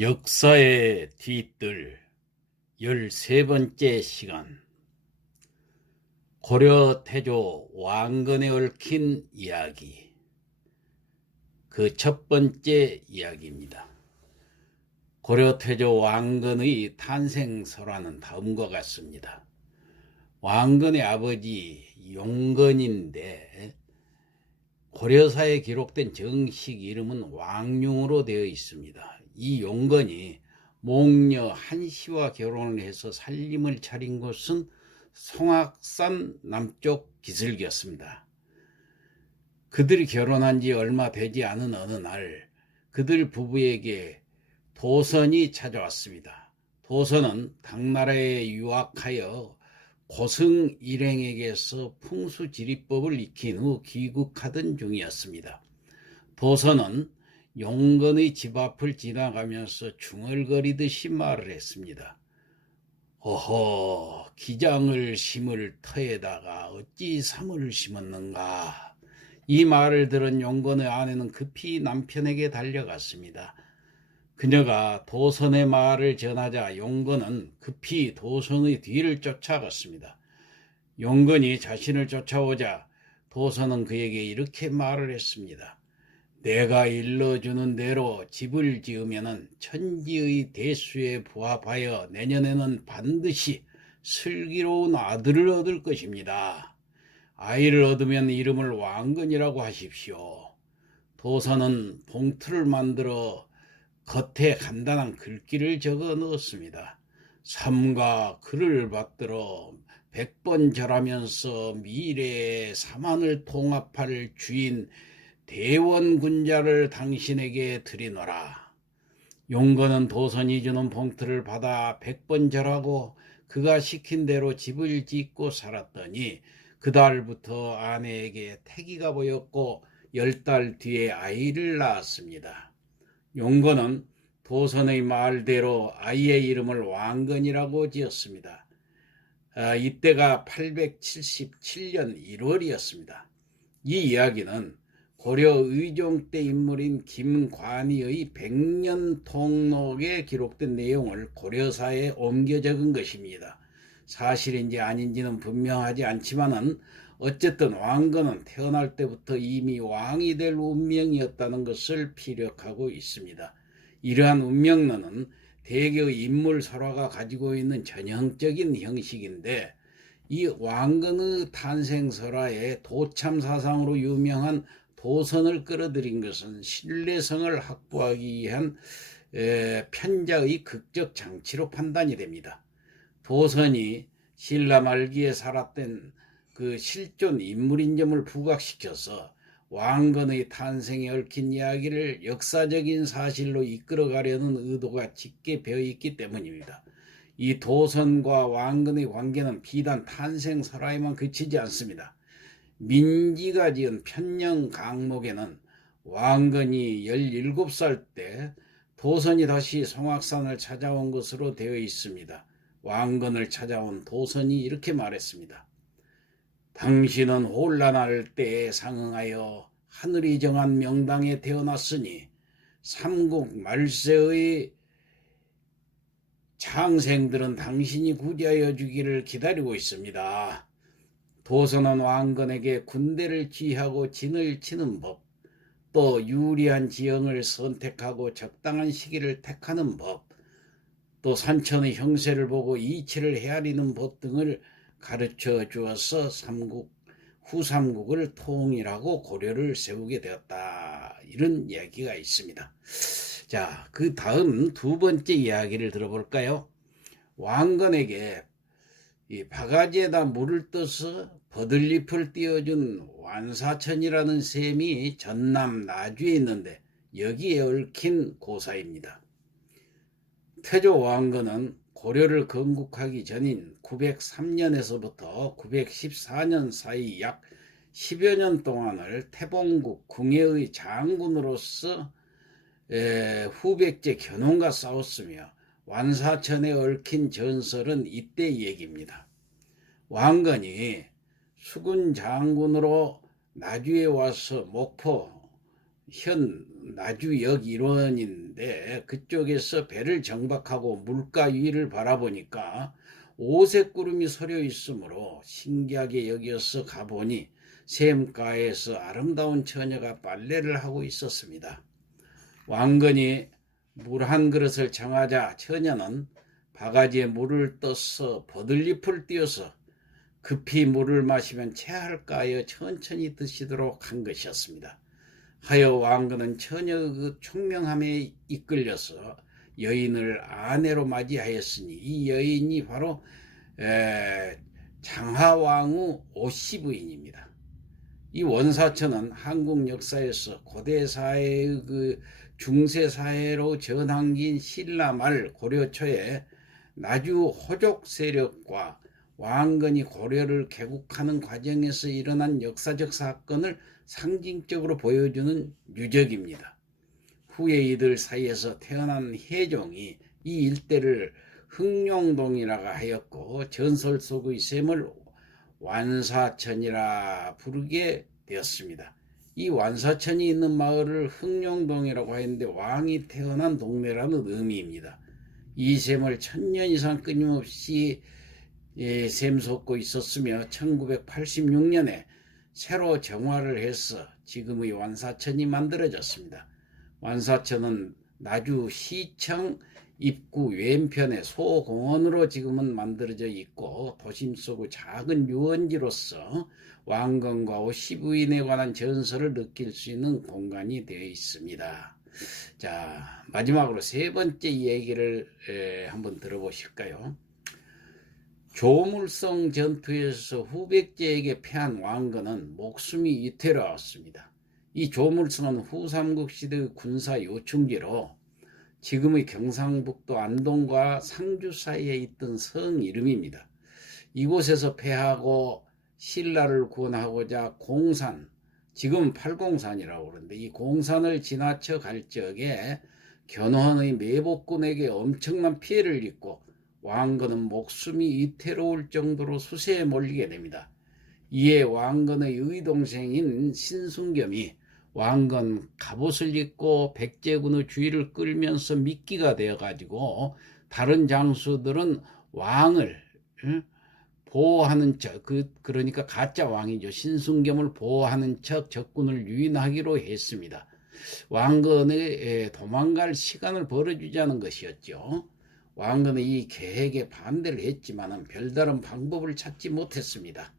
역사의 뒤뜰 13번째 시간. 고려 태조 왕건에 얽힌 이야기. 그 첫 번째 이야기입니다. 고려 태조 왕건의 탄생설화는 다음과 같습니다. 왕건의 아버지 용건인데 고려사에 기록된 정식 이름은 왕융으로 되어 있습니다. 이 용건이 몽녀 한씨와 결혼을 해서 살림을 차린 곳은 송악산 남쪽 기슭이었습니다. 그들이 결혼한 지 얼마 되지 않은 어느 날 그들 부부에게 도선이 찾아왔습니다. 도선은 당나라에 유학하여 고승 일행에게서 풍수지리법을 익힌 후 귀국하던 중이었습니다. 도선은 용건의 집 앞을 지나가면서 중얼거리듯이 말을 했습니다. 어허, 기장을 심을 터에다가 어찌 삼을 심었는가. 이 말을 들은 용건의 아내는 급히 남편에게 달려갔습니다. 그녀가 도선의 말을 전하자 용건은 급히 도선의 뒤를 쫓아갔습니다. 용건이 자신을 쫓아오자 도선은 그에게 이렇게 말을 했습니다. 내가 일러주는 대로 집을 지으면 천지의 대수에 부합하여 내년에는 반드시 슬기로운 아들을 얻을 것입니다. 아이를 얻으면 이름을 왕건이라고 하십시오. 도선은 봉투를 만들어 겉에 간단한 글귀를 적어 넣었습니다. 삼가 그를 받들어 100번 절하면서 미래의 사만을 통합할 주인 대원군자를 당신에게 드리노라. 용건은 도선이 주는 봉투를 받아 100번 절하고 그가 시킨 대로 집을 짓고 살았더니 그 달부터 아내에게 태기가 보였고 10달 뒤에 아이를 낳았습니다. 용건은 도선의 말대로 아이의 이름을 왕건이라고 지었습니다. 이때가 877년 1월이었습니다. 이 이야기는 고려 의종 때 인물인 김관희의 백년통록에 기록된 내용을 고려사에 옮겨 적은 것입니다. 사실인지 아닌지는 분명하지 않지만은 어쨌든 왕건은 태어날 때부터 이미 왕이 될 운명이었다는 것을 피력하고 있습니다. 이러한 운명론은 대개의 인물 설화가 가지고 있는 전형적인 형식인데 이 왕건의 탄생 설화에 도참사상으로 유명한 도선을 끌어들인 것은 신뢰성을 확보하기 위한 편자의 극적 장치로 판단이 됩니다. 도선이 신라 말기에 살았던 그 실존 인물인 점을 부각시켜서 왕건의 탄생에 얽힌 이야기를 역사적인 사실로 이끌어가려는 의도가 짙게 배어있기 때문입니다. 이 도선과 왕건의 관계는 비단 탄생 설화에만 그치지 않습니다. 민지가 지은 편령 강목에는 왕건이 17살 때 도선이 다시 송악산을 찾아온 것으로 되어 있습니다. 왕건을 찾아온 도선이 이렇게 말했습니다. 당신은 혼란할 때에 상응하여 하늘이 정한 명당에 태어났으니 삼국 말세의 장생들은 당신이 구제하여 주기를 기다리고 있습니다. 도선은 왕건에게 군대를 지휘하고 진을 치는 법, 또 유리한 지형을 선택하고 적당한 시기를 택하는 법, 또 산천의 형세를 보고 이치를 헤아리는 법 등을 가르쳐 주어서 후삼국을 통일하고 고려를 세우게 되었다. 이런 이야기가 있습니다. 자, 그 다음 두 번째 이야기를 들어볼까요? 왕건에게 이 바가지에다 물을 떠서 버들잎을 띄워준 완사천이라는 샘이 전남 나주에 있는데 여기에 얽힌 고사입니다. 태조 왕건은 고려를 건국하기 전인 903년에서부터 914년 사이 약 10여 년 동안을 태봉국 궁예의 장군으로서 후백제 견훤과 싸웠으며 완사천에 얽힌 전설은 이때 얘기입니다. 왕건이 수군 장군으로 나주에 와서 목포 현 나주역 일원인데 그쪽에서 배를 정박하고 물가 위를 바라보니까 오색 구름이 서려 있으므로 신기하게 여기어서 가보니 샘가에서 아름다운 처녀가 빨래를 하고 있었습니다. 왕건이 물 한 그릇을 정하자 처녀는 바가지에 물을 떠서 버들잎을 띄어서 급히 물을 마시면 체할까 하여 천천히 드시도록 한 것이었습니다. 하여 왕건은 처녀의 그 총명함에 이끌려서 여인을 아내로 맞이하였으니 이 여인이 바로 장하왕후 오시부인입니다. 이 원사처는 한국 역사에서 고대 사회의 그 중세 사회로 전환기인 신라 말 고려 초에 나주 호족 세력과 왕건이 고려를 개국하는 과정에서 일어난 역사적 사건을 상징적으로 보여주는 유적입니다. 후에 이들 사이에서 태어난 혜종이 이 일대를 흥룡동이라고 하였고 전설 속의 셈을 완사천이라 부르게 되었습니다. 이 완사천이 있는 마을을 흥룡동이라고 하는데 왕이 태어난 동네라는 의미입니다. 이 셈을 1000년 이상 끊임없이 셈솟고 있었으며 1986년에 새로 정화를 해서 지금의 완사천이 만들어졌습니다. 완사천은 나주시청 입구 왼편의 소공원으로 지금은 만들어져 있고 도심 속의 작은 유원지로서 왕건과 오시부인에 관한 전설을 느낄 수 있는 공간이 되어 있습니다. 자, 마지막으로 세 번째 얘기를 한번 들어보실까요? 조물성 전투에서 후백제에게 패한 왕건은 목숨이 위태로웠습니다. 이 조물성은 후삼국시대의 군사 요충지로 지금의 경상북도 안동과 상주 사이에 있던 성 이름입니다. 이곳에서 패하고 신라를 구원하고자 공산, 지금 팔공산이라고 그러는데 이 공산을 지나쳐 갈 적에 견훤의 매복군에게 엄청난 피해를 입고 왕건은 목숨이 위태로울 정도로 수세에 몰리게 됩니다. 이에 왕건의 의동생인 신순겸이 왕건 갑옷을 입고 백제군의 주의를 끌면서 미끼가 되어가지고 다른 장수들은 왕을 보호하는 척, 그러니까 가짜 왕이죠. 신순겸을 보호하는 척 적군을 유인하기로 했습니다. 왕건의 도망갈 시간을 벌어주자는 것이었죠. 왕건은 이 계획에 반대를 했지만 별다른 방법을 찾지 못했습니다.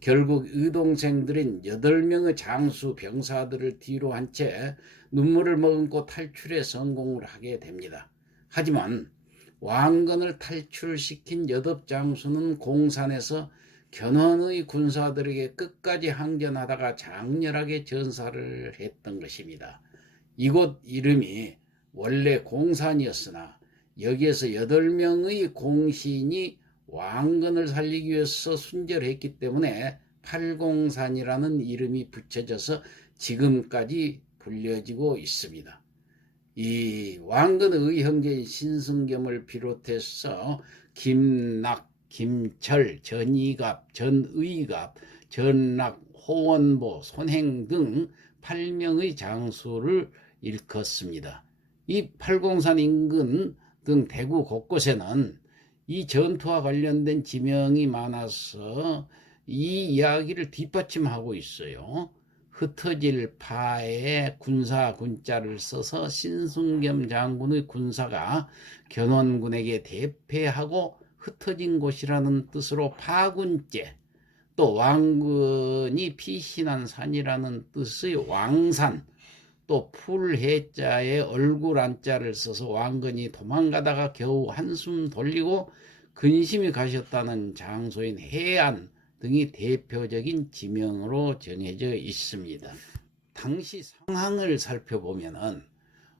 결국 의동생들인 8명의 장수 병사들을 뒤로 한 채 눈물을 머금고 탈출에 성공을 하게 됩니다. 하지만 왕건을 탈출시킨 여덟장수는 공산에서 견훤의 군사들에게 끝까지 항전하다가 장렬하게 전사를 했던 것입니다. 이곳 이름이 원래 공산이었으나 여기에서 8명의 공신이 왕건을 살리기 위해서 순절했기 때문에 팔공산이라는 이름이 붙여져서 지금까지 불려지고 있습니다. 이 왕건의 형제인 신순겸을 비롯해서 김낙, 김철, 전이갑, 전의갑, 전락, 호원보, 손행 등 8명의 장수를 일컫습니다. 이 팔공산 인근 등 대구 곳곳에는 이 전투와 관련된 지명이 많아서 이 이야기를 뒷받침하고 있어요. 흩어질 파에 군사 군자를 써서 신순겸 장군의 군사가 견훤군에게 대패하고 흩어진 곳이라는 뜻으로 파군제, 또 왕건이 피신한 산이라는 뜻의 왕산, 또 풀해자에 얼굴 한자를 써서 왕건이 도망가다가 겨우 한숨 돌리고 근심이 가셨다는 장소인 해안 등이 대표적인 지명으로 정해져 있습니다. 당시 상황을 살펴보면은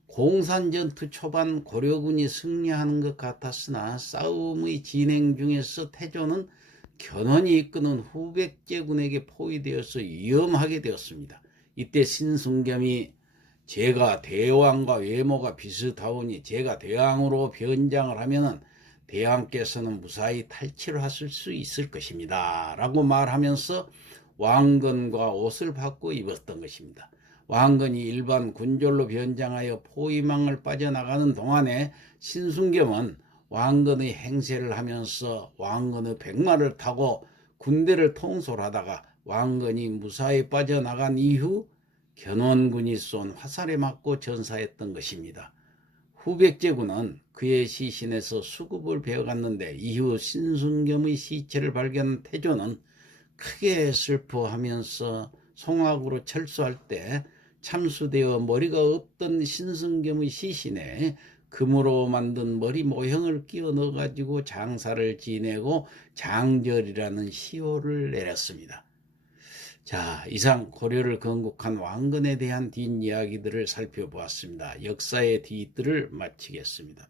공산전투 초반 고려군이 승리하는 것 같았으나 싸움의 진행 중에서 태조는 견훤이 이끄는 후백제군에게 포위되어서 위험하게 되었습니다. 이때 신순겸이 제가 대왕과 외모가 비슷하오니 제가 대왕으로 변장을 하면은 대왕께서는 무사히 탈출하실 수 있을 것입니다 라고 말하면서 왕건과 옷을 바꿔 입었던 것입니다. 왕건이 일반 군졸로 변장하여 포위망을 빠져나가는 동안에 신순겸은 왕건의 행세를 하면서 왕건의 백마를 타고 군대를 통솔하다가 왕건이 무사히 빠져나간 이후 견원군이 쏜 화살에 맞고 전사했던 것입니다. 후백제군은 그의 시신에서 수급을 베어갔는데 이후 신순겸의 시체를 발견한 태조는 크게 슬퍼하면서 송악으로 철수할 때 참수되어 머리가 없던 신순겸의 시신에 금으로 만든 머리 모형을 끼워 넣어가지고 장사를 지내고 장절이라는 시호를 내렸습니다. 자, 이상 고려를 건국한 왕건에 대한 뒷이야기들을 살펴보았습니다. 역사의 뒤뜰을 마치겠습니다.